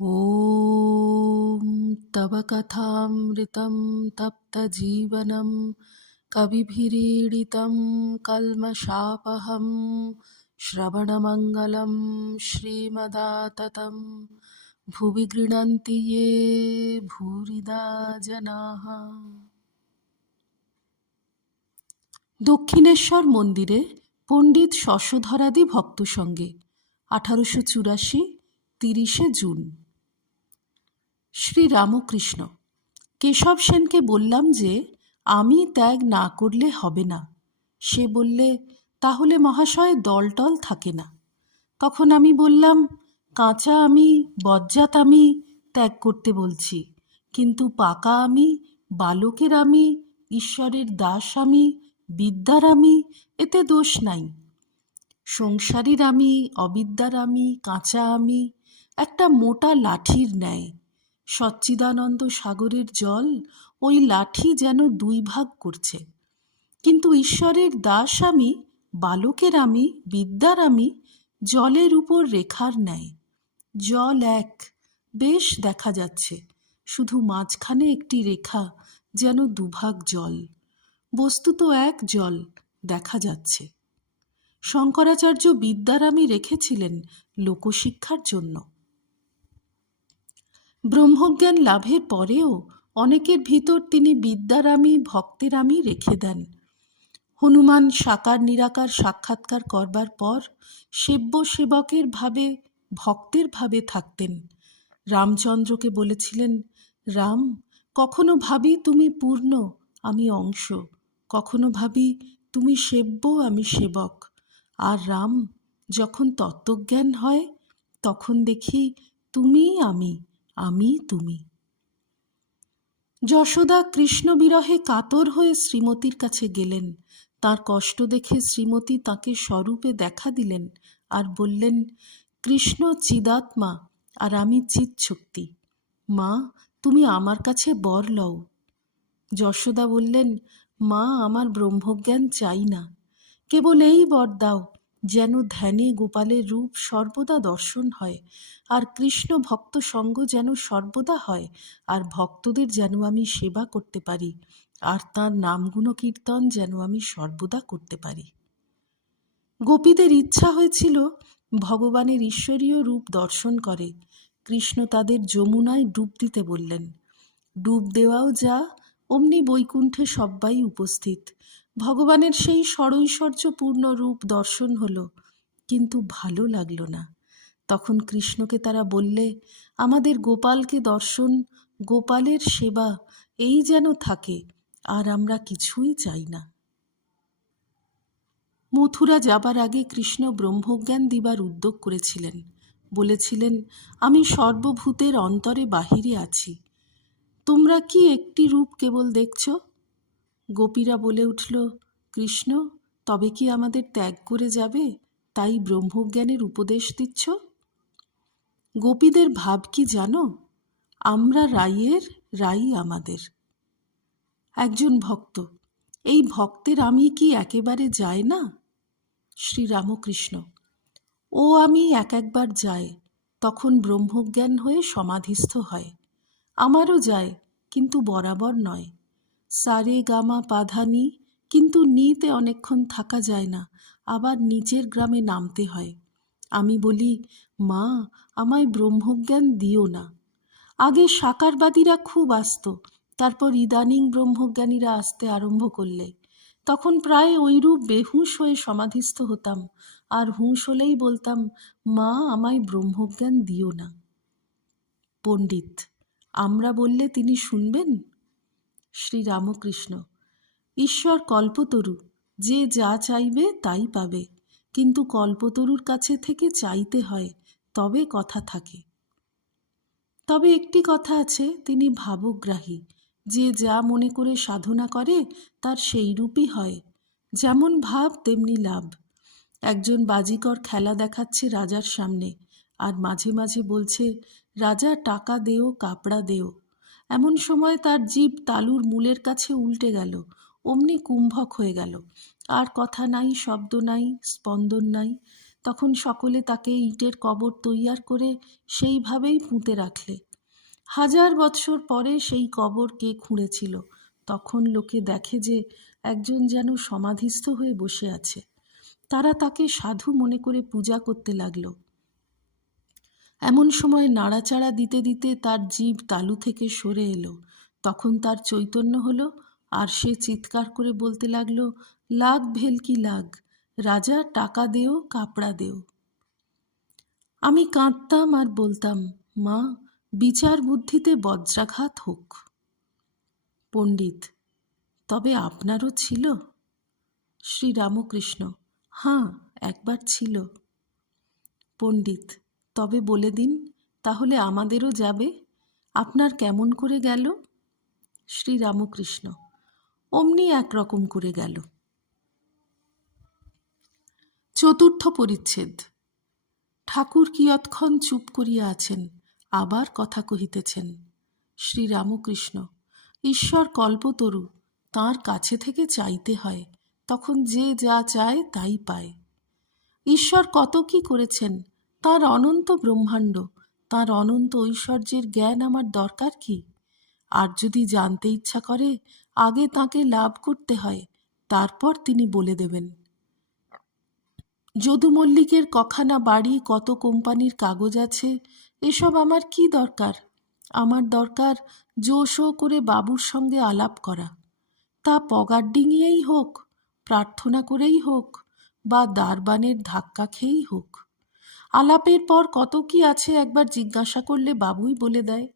ॐ तव कथामृतं तप्तजीवनं कविभिरीडितं कल्मषापहं श्रवणमङ्गलं श्रीमदाततं भुवि गृह्णन्ति ये भूरिदा जनाः। দক্ষিণেশ্বর মন্দিরে পণ্ডিত শশধরাদি ভক্ত সঙ্গে 1884 30 জুন। শ্রী রামকৃষ্ণ। কেশব সেনকে বললাম যে আমি ত্যাগ না করলে হবে না। সে বললে, তাহলে মহাশয় দলটল থাকে না। তখন আমি বললাম, কাঁচা আমি, বজ্জাত আমি ত্যাগ করতে বলছি, কিন্তু পাকা আমি, বালকের আমি, ঈশ্বরের দাস আমি, বিদ্যার আমি, এতে দোষ নাই। সংসারীর আমি, অবিদ্যার আমি, কাঁচা আমি একটা মোটা লাঠির ন্যায়। সচ্চিদানন্দ সাগরের জল ওই লাঠি যেন দুই ভাগ করছে। কিন্তু ঈশ্বরের দাস আমি, বালকের আমি, বিদ্যার আমি জলের উপর রেখার ন্যায়। জল এক, বেশ দেখা যাচ্ছে, শুধু মাঝখানে একটি রেখা, যেন দুভাগ জল। বস্তুত এক জল দেখা যাচ্ছে। শঙ্করাচার্য বিদ্যারামি রেখেছিলেন লোকশিক্ষার জন্য। ব্রহ্মজ্ঞান লাভের পরেও অনেকের ভিতর তিনি বিদ্যারামি, ভক্তেরামি রেখে দেন। হনুমান সাকার নিরাকার সাক্ষাৎকার করবার পর সেব্য সেবকের ভাবে, ভক্তের ভাবে থাকতেন। রামচন্দ্রকে বলেছিলেন, রাম, কখনো ভাবি তুমি পূর্ণ, আমি অংশ, কখনো ভাবি তুমি সেব্য, আমি সেবক। আর রাম, যখন তত্ত্বজ্ঞান হয় তখন দেখি তুমি আমি, আমি তুমি। যশোদা কৃষ্ণ বিরহে কাতর হয়ে শ্রীমতীর কাছে গেলেন। তার কষ্ট দেখে শ্রীমতী তাকে স্বরূপে দেখা দিলেন আর বললেন, কৃষ্ণ চিদাত্মা আর আমি চিৎশক্তি। মা, তুমি আমার কাছে বর লও। যশোদা বললেন, মা, আমার ব্রহ্মজ্ঞান চাই না, কেবল এই বর দাও যেন ধ্যানে গোপালের রূপ সর্বদা দর্শন হয়, আর কৃষ্ণ ভক্ত সঙ্গ যেন সর্বদা হয়, আর ভক্তদের যেন আমি সেবা করতে পারি, আর তাঁর নামগুণ কীর্তন যেন আমি সর্বদা করতে পারি। গোপীদের ইচ্ছা হয়েছিল ভগবানের ঈশ্বরীয় রূপ দর্শন করে। কৃষ্ণ তাদের যমুনায় ডুব দিতে বললেন। ডুব দেওয়াও যা, অমনি বৈকুণ্ঠে সব্বাই উপস্থিত। ভগবানের সেই ষড়ৈশ্বর্যপূর্ণ রূপ দর্শন হলো, কিন্তু ভালো লাগলো না। তখন কৃষ্ণকে তারা বললে, আমাদের গোপালকে দর্শন, গোপালের সেবা এই যেন থাকে, আর আমরা কিছুই চাই না। মথুরা যাবার আগে কৃষ্ণ ব্রহ্মজ্ঞান দিবার উদ্যোগ করেছিলেন। বলেছিলেন, আমি সর্বভূতের অন্তরে বাহিরে আছি, তোমরা কি একটি রূপ কেবল দেখছ? গোপীরা বলে উঠল, কৃষ্ণ, তবে কি আমাদের ত্যাগ করে যাবে, তাই ব্রহ্মজ্ঞানের উপদেশ দিচ্ছ? গোপীদের ভাব কি জানো? আমরা রাইয়ের, রাই আমাদের। একজন ভক্ত, এই ভক্তের আমি কি একেবারে যায় না? শ্রীরামকৃষ্ণ, ও আমি এক একবার যায়, তখন ব্রহ্মজ্ঞান হয়ে সমাধিস্থ হয়। আমারও যায়, কিন্তু বরাবর নয়। সারে গামা পাধানি, কিন্তু নিতে অনেকক্ষণ থাকা যায় না, আবার নিচের গ্রামে নামতে হয়। আমি বলি, মা, আমায় ব্রহ্মজ্ঞান দিও না। আগে সাকারবাদীরা খুব আসত, তারপর ইদানিং ব্রহ্মজ্ঞানীরা আসতে আরম্ভ করলে। তখন প্রায় ওইরূপ বেহুঁশ হয়ে সমাধিস্থ হতাম, আর হুঁশ হলেই বলতাম, মা, আমায় ব্রহ্মজ্ঞান দিও না। পণ্ডিত, আমরা বললে তিনি শুনবেন? শ্রীরামকৃষ্ণ, ঈশ্বর কল্পতরু, যে যা চাইবে তাই পাবে, কিন্তু কল্পতরুর কাছে থেকে চাইতে হয়, তবে কথা থাকে। তবে একটি কথা আছে, তিনি ভাবগ্রাহী, যে যা মনে করে সাধনা করে তার সেই রূপই হয়। যেমন ভাব তেমনি লাভ। একজন বাজিকর খেলা দেখাচ্ছে রাজার সামনে, আর মাঝে মাঝে বলছে, রাজা টাকা দেও, কাপড়া দেও। এমন সময় তার জিভ তালুর মূলের কাছে উল্টে গেল, অমনি কুম্ভক হয়ে গেল। আর কথা নাই, শব্দ নাই, স্পন্দন নাই। তখন সকলে তাকে ইটের কবর তৈয়ার করে সেইভাবেই পুঁতে রাখলে। 1000 বৎসর পরে সেই কবর কে খুঁড়েছিল, তখন লোকে দেখে যে একজন যেন সমাধিস্থ হয়ে বসে আছে। তারা তাকে সাধু মনে করে পূজা করতে লাগলো। এমন সময় নাড়াচাড়া দিতে দিতে তার জিভ তালু থেকে সরে এলো। তখন তার চৈতন্য হলো, আর সে চিৎকার করে বলতে লাগলো, লাগ ভেলকি লাগ, রাজা টাকা দেও, কাপড়া দেও। আমি কাঁদতাম আর বলতাম, মা, বিচার বুদ্ধিতে বজ্রাঘাত হোক। পণ্ডিত, তবে আপনারও ছিল? শ্রীরামকৃষ্ণ, হাঁ, একবার ছিল। পণ্ডিত, তবে বলে দিন, তাহলে আমাদেরও যাবে। আপনার কেমন করে গেল? শ্রীরামকৃষ্ণ, অমনি একরকম করে গেল। চতুর্থ পরিচ্ছেদ। ঠাকুর কিয়ৎক্ষণ চুপ করিয়া আছেন, আবার কথা কহিতেছেন। শ্রীরামকৃষ্ণ, ঈশ্বর কল্পতরু, তাঁর কাছে থেকে চাইতে হয়, তখন যে যা চায় তাই পায়। ঈশ্বর কত কি করেছেন, তাঁর অনন্ত ব্রহ্মাণ্ড, তাঁর অনন্ত ঐশ্বর্যের জ্ঞান আমার দরকার কি? আর যদি জানতে ইচ্ছা করে, আগে তাঁকে লাভ করতে হয়, তারপর তিনি বলে দেবেন। যদু মল্লিকের কখানা বাড়ি, কত কোম্পানির কাগজ আছে, এসব আমার কি দরকার? আমার দরকার জো শো করে বাবুর সঙ্গে আলাপ করা। তা পগার ডিঙিয়েই হোক, প্রার্থনা করেই হোক, বা দারবানের ধাক্কা খেয়েই হোক। আলাপের পর কত কি আছে একবার জিজ্ঞাসা করলে বাবুই বলে দেয়।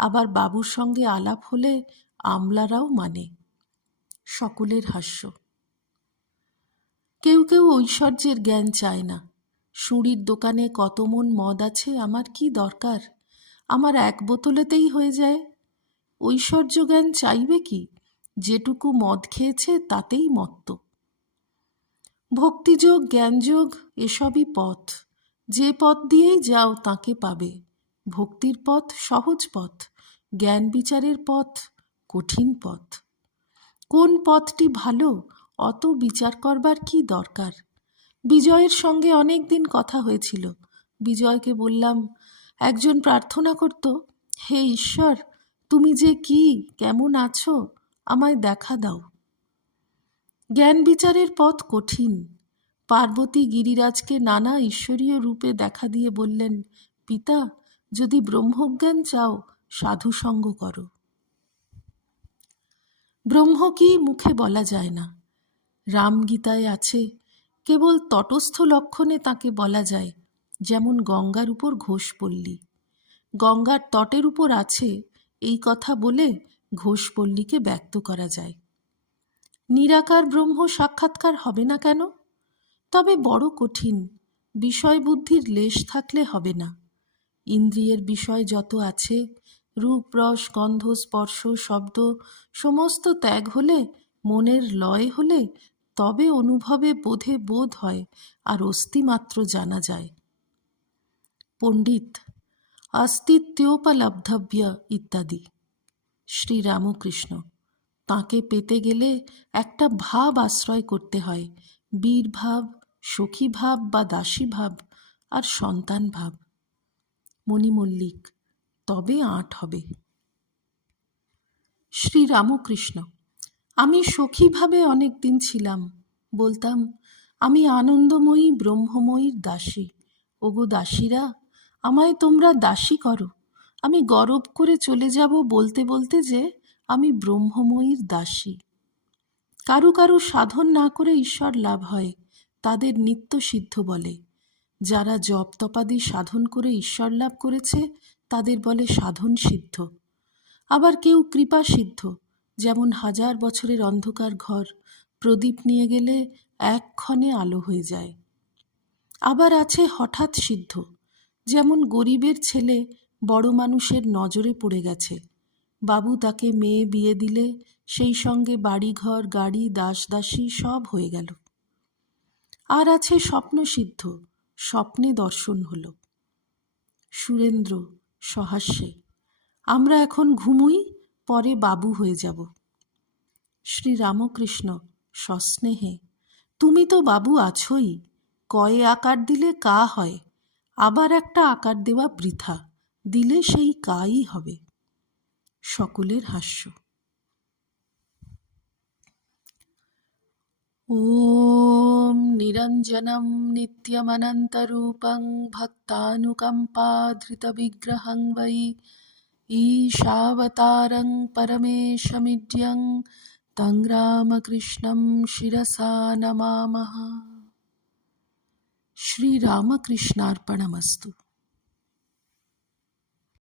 আবার বাবুর সঙ্গে আলাপ হলে আমলারাও মানে। সকলের হাস্য। কেউ কেউ ঐশ্বর্যের জ্ঞান চায় না। সুঁড়ির দোকানে কত মন মদ আছে, আমার কি দরকার? আমার এক বোতলেতেই হয়ে যায়। ঐশ্বর্য জ্ঞান চাইবে কি? যেটুকু মদ খেয়েছে তাতেই মত্ত। ভক্তিযোগ, জ্ঞানযোগ এসবই পথ। যে পথ দিয়েই যাও তাকে পাবে। ভক্তির পথ সহজ পথ, জ্ঞান বিচারের পথ কঠিন পথ। কোন পথটি ভালো, অত বিচার করবার কি দরকার? বিজয়ের সঙ্গে অনেক দিন কথা হয়েছিল। বিজয়কে বললাম, একজন প্রার্থনা করত, হে ঈশ্বর, তুমি যে কি, কেমন আছো, আমায় দেখা দাও। জ্ঞান বিচারের পথ কঠিন। পার্বতী গিরিরাজকে নানা ঈশ্বরীয় রূপে দেখা দিয়ে বললেন, পিতা, যদি ব্রহ্মজ্ঞান চাও, সাধুসঙ্গ করো। ব্রহ্ম কি মুখে বলা যায় না। রামগীতায় আছে, কেবল তটস্থ লক্ষণে তাকে বলা যায়, যেমন গঙ্গার উপর ঘোষপল্লী। গঙ্গার তটের উপর আছে, এই কথা বলে ঘোষপল্লীকে ব্যক্ত করা যায়। নিরাকার ব্রহ্ম সাক্ষাৎকার হবে না কেন? তবে বড় কঠিন। বিষয় বুদ্ধির লেশ থাকলে হবে না। ইন্দ্রিয়ের বিষয় যত আছে, রূপ, রস, গন্ধ, স্পর্শ, শব্দ, সমস্ত ত্যাগ হলে, মনের লয় হলে, তবে অনুভবে বোধে বোধ হয় আর অস্তিমাত্র জানা যায়। পণ্ডিত, অস্তিত্বোপলব্ধব্য ইত্যাদি। শ্রীরামকৃষ্ণ, তাঁকে পেতে গেলে একটা ভাব আশ্রয় করতে হয়, বীর ভাব, সখী ভাব বা দাসী ভাব, আর সন্তান ভাব। মণিমল্লিক, তবে আঁট হবে। শ্রীরামকৃষ্ণ, আমি সখীভাবে অনেক দিন ছিলাম। বলতাম, আমি আনন্দময়ী ব্রহ্মময়ীর দাসী। ওগো দাসীরা, আমায় তোমরা দাসী করো। আমি গরব করে চলে যাব বলতে বলতে যে আমি ব্রহ্মময়ীর দাসী। কারু কারু সাধন না করে ঈশ্বর লাভ হয়, তাদের নিত্য সিদ্ধ বলে। যারা জপ তপাদি সাধন করে ঈশ্বর লাভ করেছে, তাদের বলে সাধন সিদ্ধ। আবার কেউ কৃপা সিদ্ধ, যেমন 1000 বছরের অন্ধকার ঘর প্রদীপ নিয়ে গেলে একক্ষণে আলো হয়ে যায়। আবার আছে হঠাৎ সিদ্ধ, যেমন গরিবের ছেলে বড় মানুষের নজরে পড়ে গেছে, বাবু তাকে মেয়ে বিয়ে দিলে সেই সঙ্গে বাড়িঘর, গাড়ি, দাস দাসী সব হয়ে গেল। আর আছে স্বপ্ন সিদ্ধ, স্বপ্নে দর্শন হল। সুরেন্দ্র সহাস্যে, আমরা এখন ঘুমুই, পরে বাবু হয়ে যাব। শ্রীরামকৃষ্ণ সস্নেহে, তুমি তো বাবু আছোই, কয়ে আকার দিলে কা হয়, আবার একটা আকার দেওয়া বৃথা, দিলে সেই কাই হবে। সকলের হাস্য। ॐ निरञ्जनं नित्यमनन्तरूपं भक्तानुकम्पाधृतविग्रहं वै ईशावतारं परमेशमिड्यं तं रामकृष्णं शिरसा नमामः। श्रीरामकृष्णार्पणमस्तु।